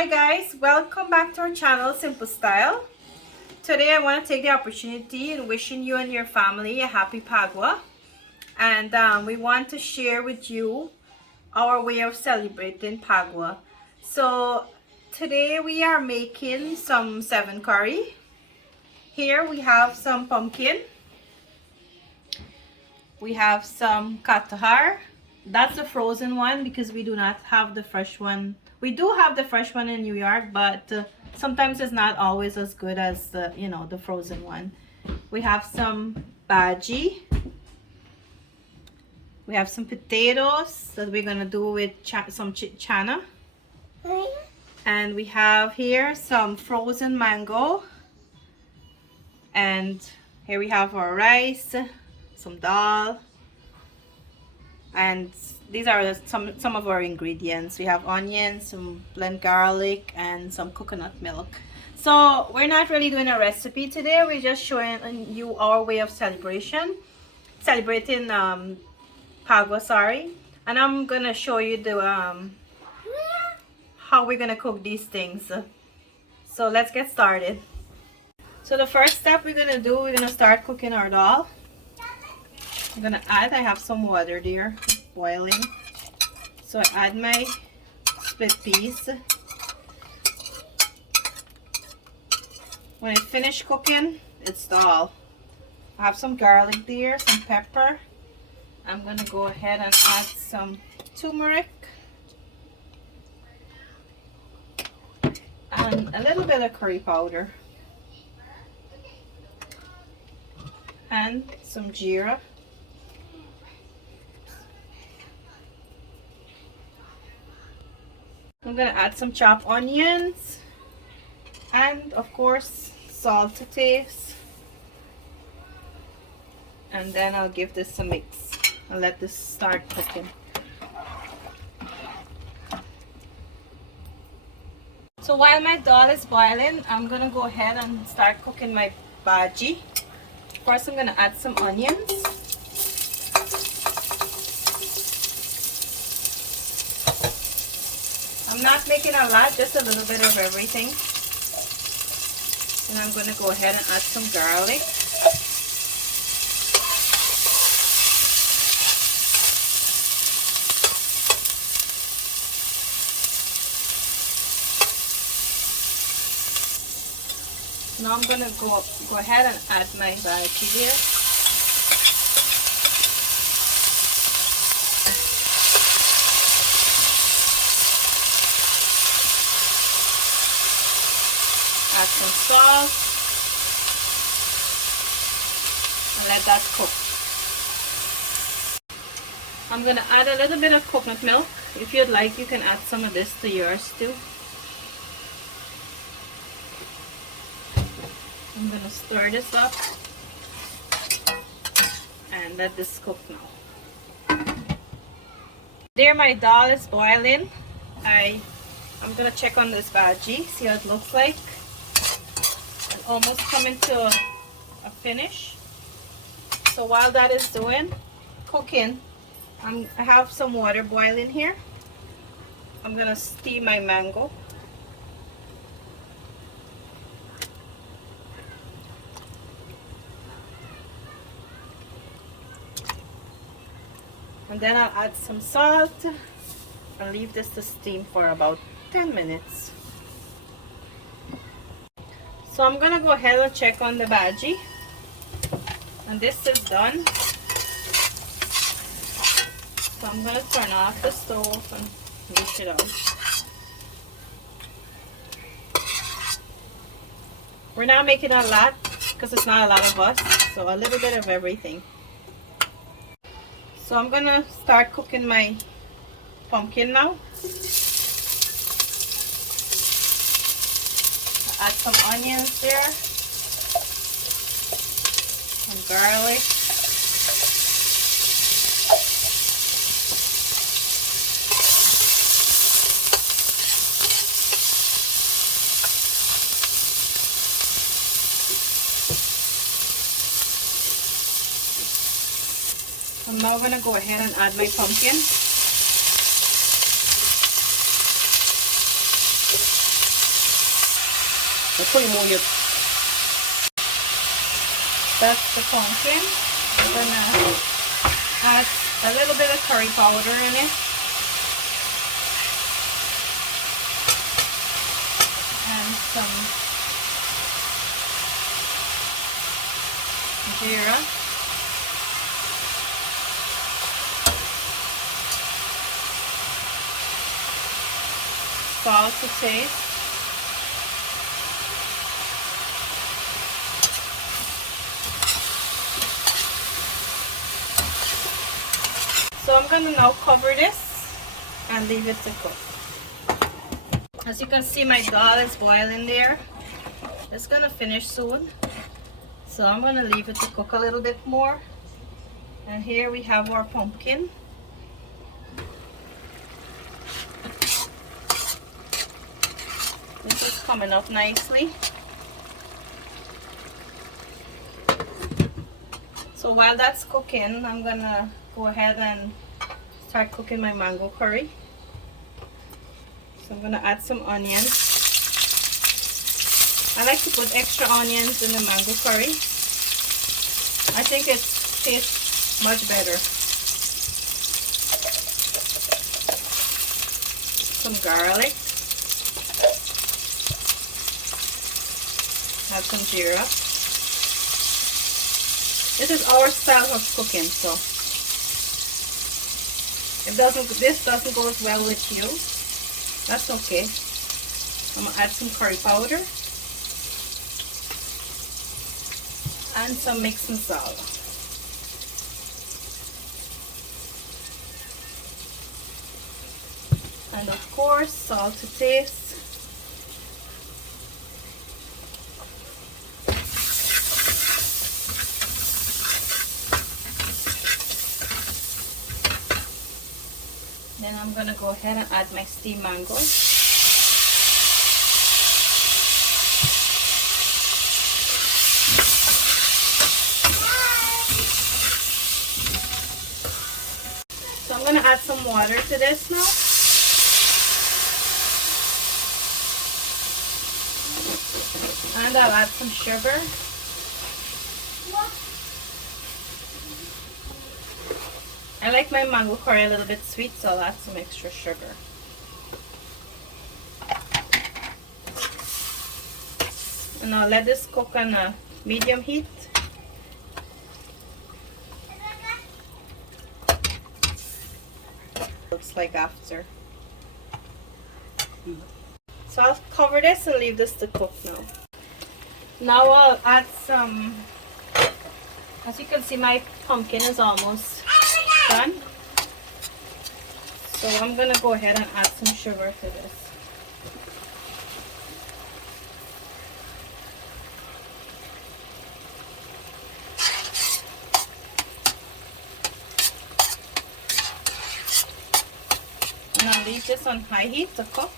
Hi guys, welcome back to our channel Simple Style. Today I want to take the opportunity in wishing you and your family a happy Phagwah, and we want to share with you our way of celebrating Phagwah. So today we are making some 7 curry. Here we have some pumpkin, we have some katahar. That's the frozen one because we do not have the fresh one. We do have the fresh one in New York, but sometimes it's not always as good as the the frozen one. We have some bhaji. We have some potatoes that we're gonna do with some chana. And we have here some frozen mango. And here we have our rice, some dal. And these are some of our ingredients. We have onions, some blend garlic, and some coconut milk. So we're not really doing a recipe today. We're just showing you our way of celebrating Phagwah, sorry. And I'm gonna show you the how we're gonna cook these things. So let's get started. So the first step we're gonna start cooking our dal. I'm gonna add, I have some water there boiling, so I add my split peas. When it finished cooking, it's dal. I have some garlic there, some pepper. I'm gonna go ahead and add some turmeric and a little bit of curry powder and some jeera. I'm gonna add some chopped onions and of course salt to taste, and then I'll give this a mix and let this start cooking. So while my dal is boiling, I'm gonna go ahead and start cooking my bhaji. First I'm gonna add some onions. I'm not making a lot, just a little bit of everything. And I'm going to go ahead and add some garlic. Now I'm going to go ahead and add my bhaji here. Add some salt and let that cook. I'm going to add a little bit of coconut milk. If you'd like, you can add some of this to yours too. I'm going to stir this up and let this cook now. There, my dal is boiling. I'm going to check on this bhaji, see how it looks like. Almost coming to a finish. So while that is cooking, I have some water boiling here. I'm gonna steam my mango. And then I'll add some salt and leave this to steam for about 10 minutes. So I'm gonna go ahead and check on the bhaji, and this is done. So I'm gonna turn off the stove and dish it out. We're not making a lot because it's not a lot of us, so a little bit of everything. So I'm gonna start cooking my pumpkin now. Add some onions there, some garlic, I'm now going to go ahead and add my pumpkin. That's the pumpkin. I'm gonna add a little bit of curry powder in it. And some jeera. Salt to taste. So I'm going to now cover this and leave it to cook. As you can see, my dal is boiling there. It's going to finish soon. So I'm going to leave it to cook a little bit more. And here we have our pumpkin. This is coming up nicely. So while that's cooking, I'm going to go ahead and start cooking my mango curry. So I'm going to add some onions. I like to put extra onions in the mango curry. I think it tastes much better. Some garlic. Add some jeera. This is our style of cooking, so if this doesn't go as well with you, that's okay. I'm gonna add some curry powder and some mixed masala. And of course, salt to taste. Then I'm going to go ahead and add my steamed mangoes. So I'm going to add some water to this now. And I'll add some sugar. I like my mango curry a little bit sweet, so I'll add some extra sugar. And I'll let this cook on a medium heat. Looks like after. So I'll cover this and leave this to cook now. Now I'll add some, as you can see, my pumpkin is almost done. So I'm going to go ahead and add some sugar to this. And I'll leave this on high heat to cook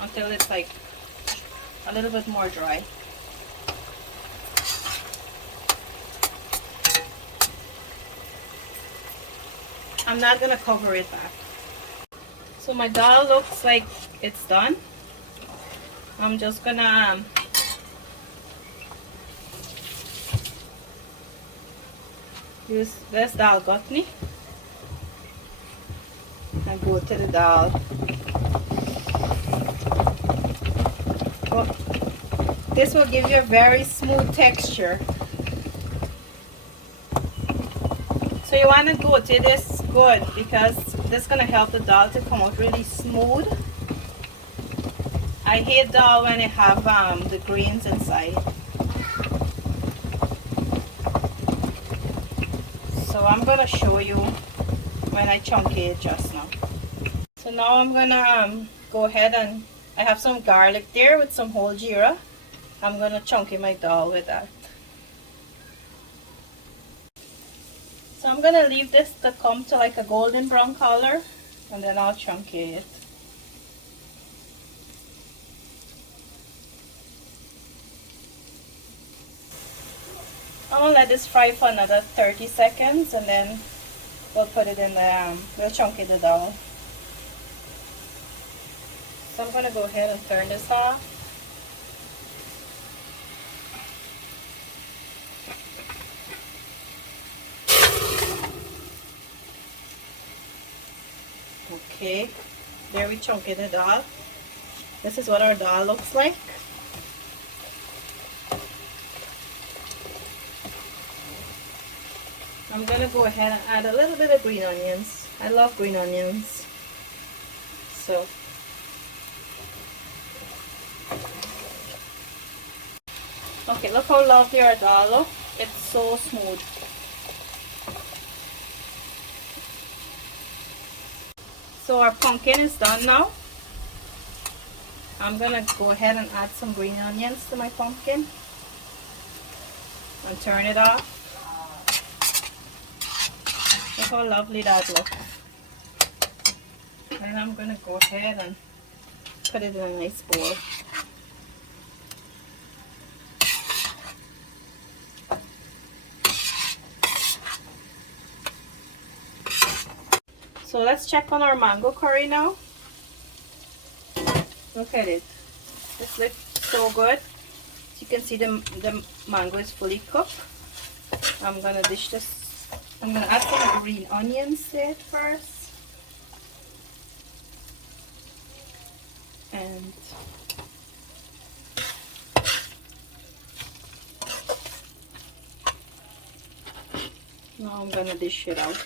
until it's like a little bit more dry. I'm not going to cover it back. So my dal looks like it's done. I'm just going to use this dal gutney and go to the dal. Well, this will give you a very smooth texture. So you want to go to this good because this is going to help the dal to come out really smooth. I hate dal when it have the greens inside. So I'm going to show you when I chunky it just now. So now I'm going to go ahead and I have some garlic there with some whole jeera. I'm going to chunky my dal with that. So I'm going to leave this to come to like a golden brown color and then I'll chunky it. I'm going to let this fry for another 30 seconds and then we'll put it in the, we'll chunky the dal. So I'm going to go ahead and turn this off. Okay, there we chunk in the dal. This is what our dal looks like. I'm gonna go ahead and add a little bit of green onions. I love green onions. So okay, look how lovely our dal looks. It's so smooth. So our pumpkin is done now. I'm gonna go ahead and add some green onions to my pumpkin and turn it off. Look how lovely that looks. And I'm gonna go ahead and put it in a nice bowl. So let's check on our mango curry now. Look at it. This looks so good. As you can see, the mango is fully cooked. I'm gonna dish this. I'm gonna add some green onions to it first. And now I'm gonna dish it out.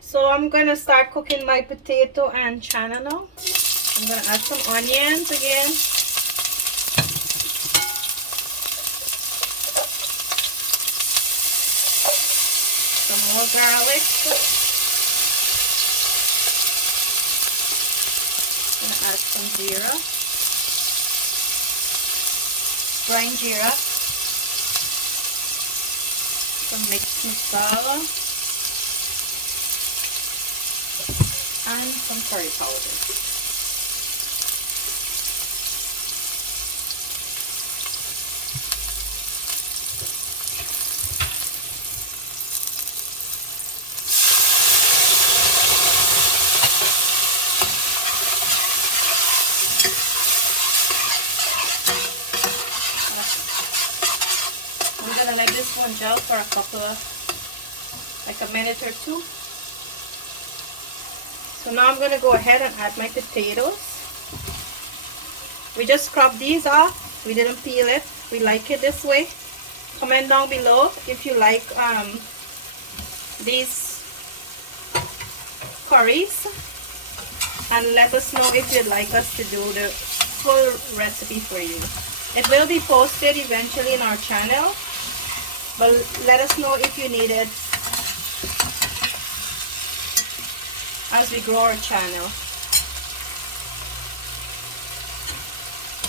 So I'm gonna start cooking my potato and chana now. I'm gonna add some onions again. Some more garlic. Gonna add some jeera. Brine jeera. Some mixed masala. And some curry powder. I'm gonna let this one gel for a couple of, like a minute or two. So now I'm going to go ahead and add my potatoes. We just scrubbed these off. We didn't peel it. We like it this way. Comment down below if you like these curries. And let us know if you'd like us to do the full recipe for you. It will be posted eventually in our channel. But let us know if you need it as we grow our channel.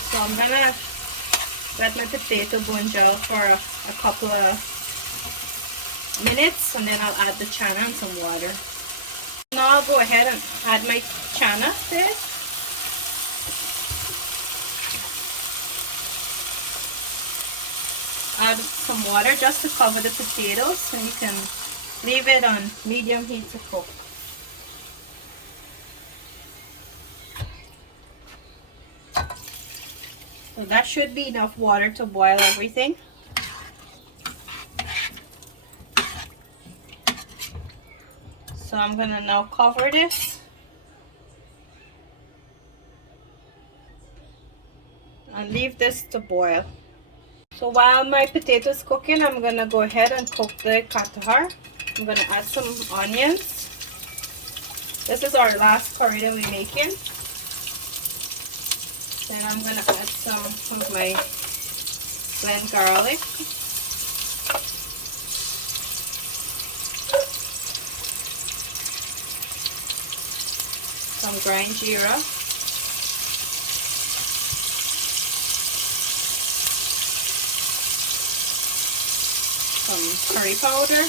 So I'm gonna let my potato bone gel for a couple of minutes, and then I'll add the chana and some water. Now I'll go ahead and add my chana to it. Add some water just to cover the potatoes, and you can leave it on medium heat to cook. So that should be enough water to boil everything. So I'm gonna now cover this and leave this to boil. So while my potato is cooking, I'm gonna go ahead and cook the katahar. I'm gonna add some onions. This is our last curry that we're making. Then I'm going to add some of my blend garlic. Some ground jeera. Some curry powder.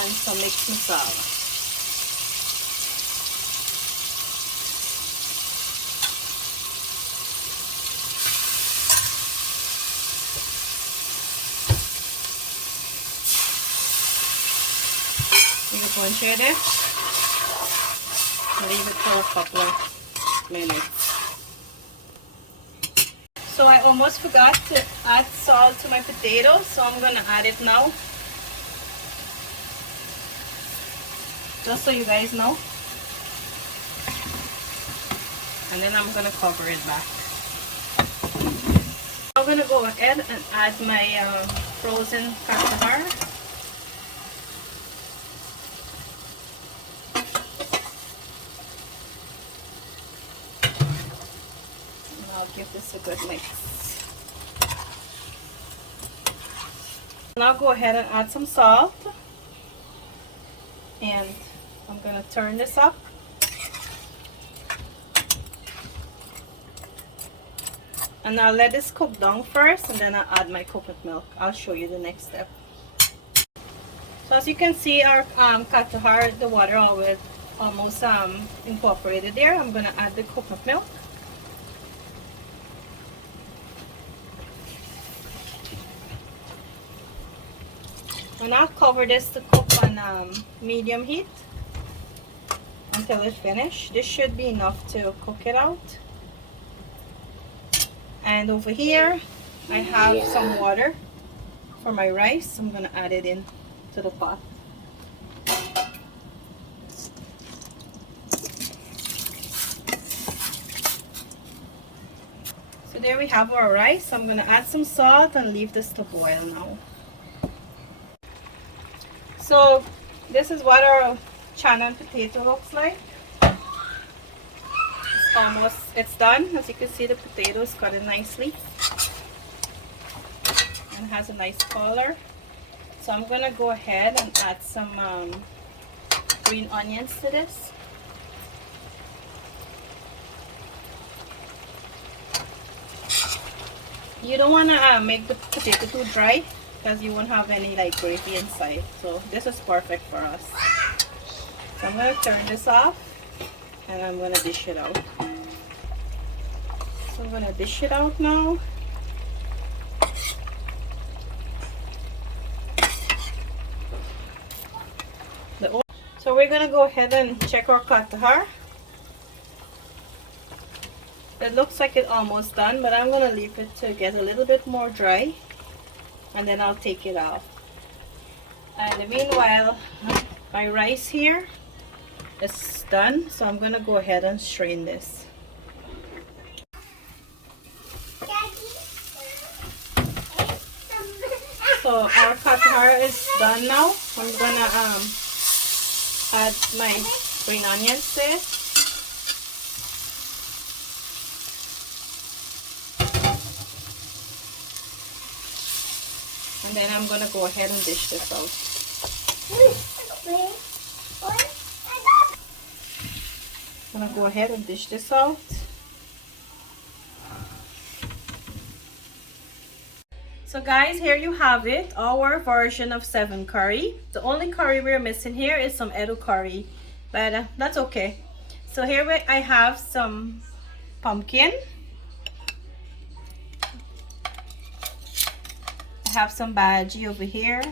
And some mixed masala. Bunch it, leave it for a couple of minutes. So I almost forgot to add salt to my potatoes, so I'm gonna add it now. Just so you guys know. And then I'm gonna cover it back. I'm gonna go ahead and add my frozen Phagwah. And I'll give this a good mix. Now go ahead and add some salt. And I'm gonna turn this up. And I'll let this cook down first, and then I'll add my coconut milk. I'll show you the next step. So as you can see, our Phagwah, the water almost incorporated there. I'm gonna add the coconut milk. And I'll cover this to cook on medium heat until it's finished. This should be enough to cook it out. And over here, I have some water for my rice. I'm gonna add it in to the pot. So there we have our rice. I'm gonna add some salt and leave this to boil now. So this is what our chana and potato looks like. It's done. As you can see, the potato is cut in nicely and has a nice color. So I'm gonna go ahead and add some green onions to this. You don't want to make the potato too dry, because you won't have any like gravy inside. So this is perfect for us. So I'm going to turn this off and I'm going to dish it out. So I'm going to dish it out now. So we're going to go ahead and check our Phagwah. It looks like it's almost done, but I'm going to leave it to get a little bit more dry, and then I'll take it off. And meanwhile, my rice here is done, so I'm going to go ahead and strain this. So our Phagwah is done now. I'm going to add my green onions there. And then I'm going to go ahead and dish this out. I'm going to go ahead and dish this out. So guys, here you have it, our version of 7 curry. The only curry we're missing here is some Edo curry, but that's okay. So here I have some pumpkin. I have some bhaji over here,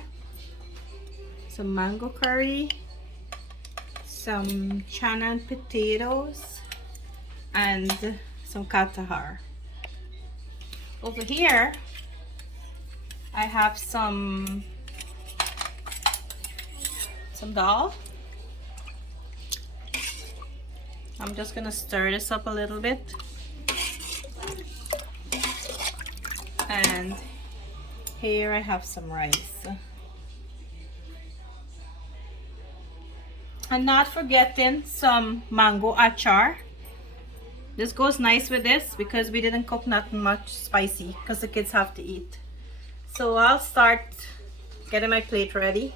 some mango curry, some chana and potatoes, and some Phagwah. Over here, I have some dal. I'm just gonna stir this up a little bit, and here I have some rice. And not forgetting some mango achar. This goes nice with this because we didn't cook nothing much spicy because the kids have to eat. So I'll start getting my plate ready.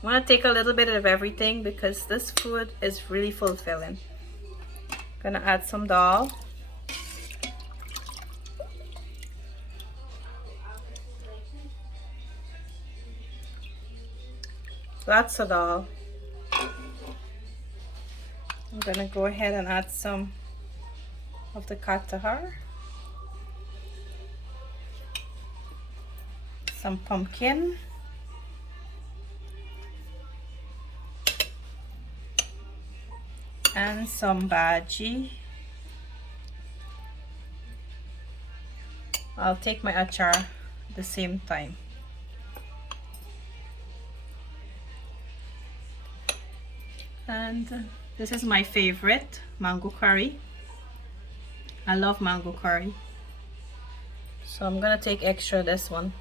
I want to take a little bit of everything because this food is really fulfilling. Gonna add some dal. Lots of dal. I'm gonna go ahead and add some of the Phagwah, some pumpkin, and some bhaji. I'll take my achar at the same time. And this is my favorite, mango curry. I love mango curry. So I'm gonna take extra this one.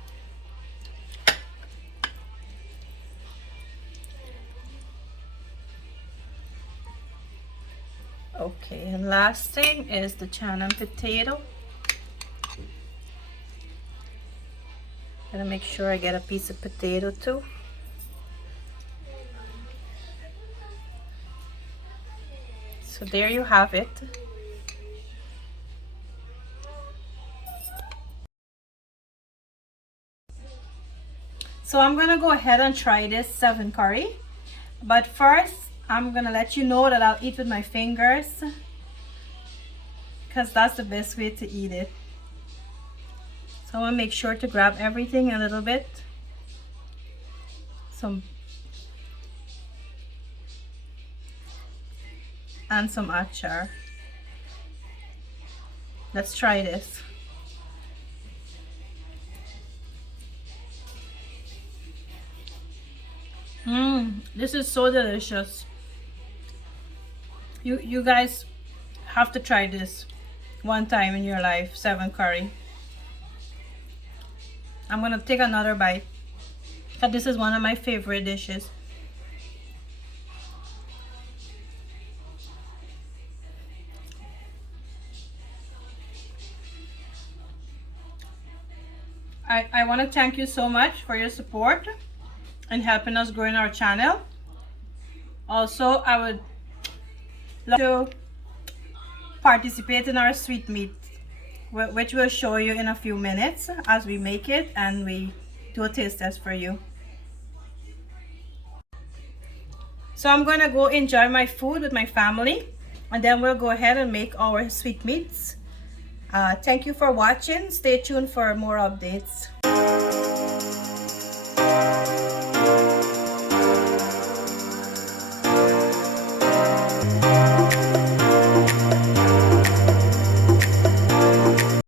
Okay, and last thing is the chana potato. Gonna make sure I get a piece of potato too. So there you have it. So I'm gonna go ahead and try this 7 curry. But first, I'm gonna let you know that I'll eat with my fingers, because that's the best way to eat it. So I want to make sure to grab everything a little bit. And some achar. Let's try this. This is so delicious. You guys have to try this one time in your life, 7 curry. I'm gonna take another bite, because this is one of my favorite dishes. I want to thank you so much for your support and helping us grow in our channel. Also, I would love to participate in our sweet meat, which we'll show you in a few minutes as we make it and we do a taste test for you. So I'm going to go enjoy my food with my family, and then we'll go ahead and make our sweet meats. Thank you for watching. Stay tuned for more updates.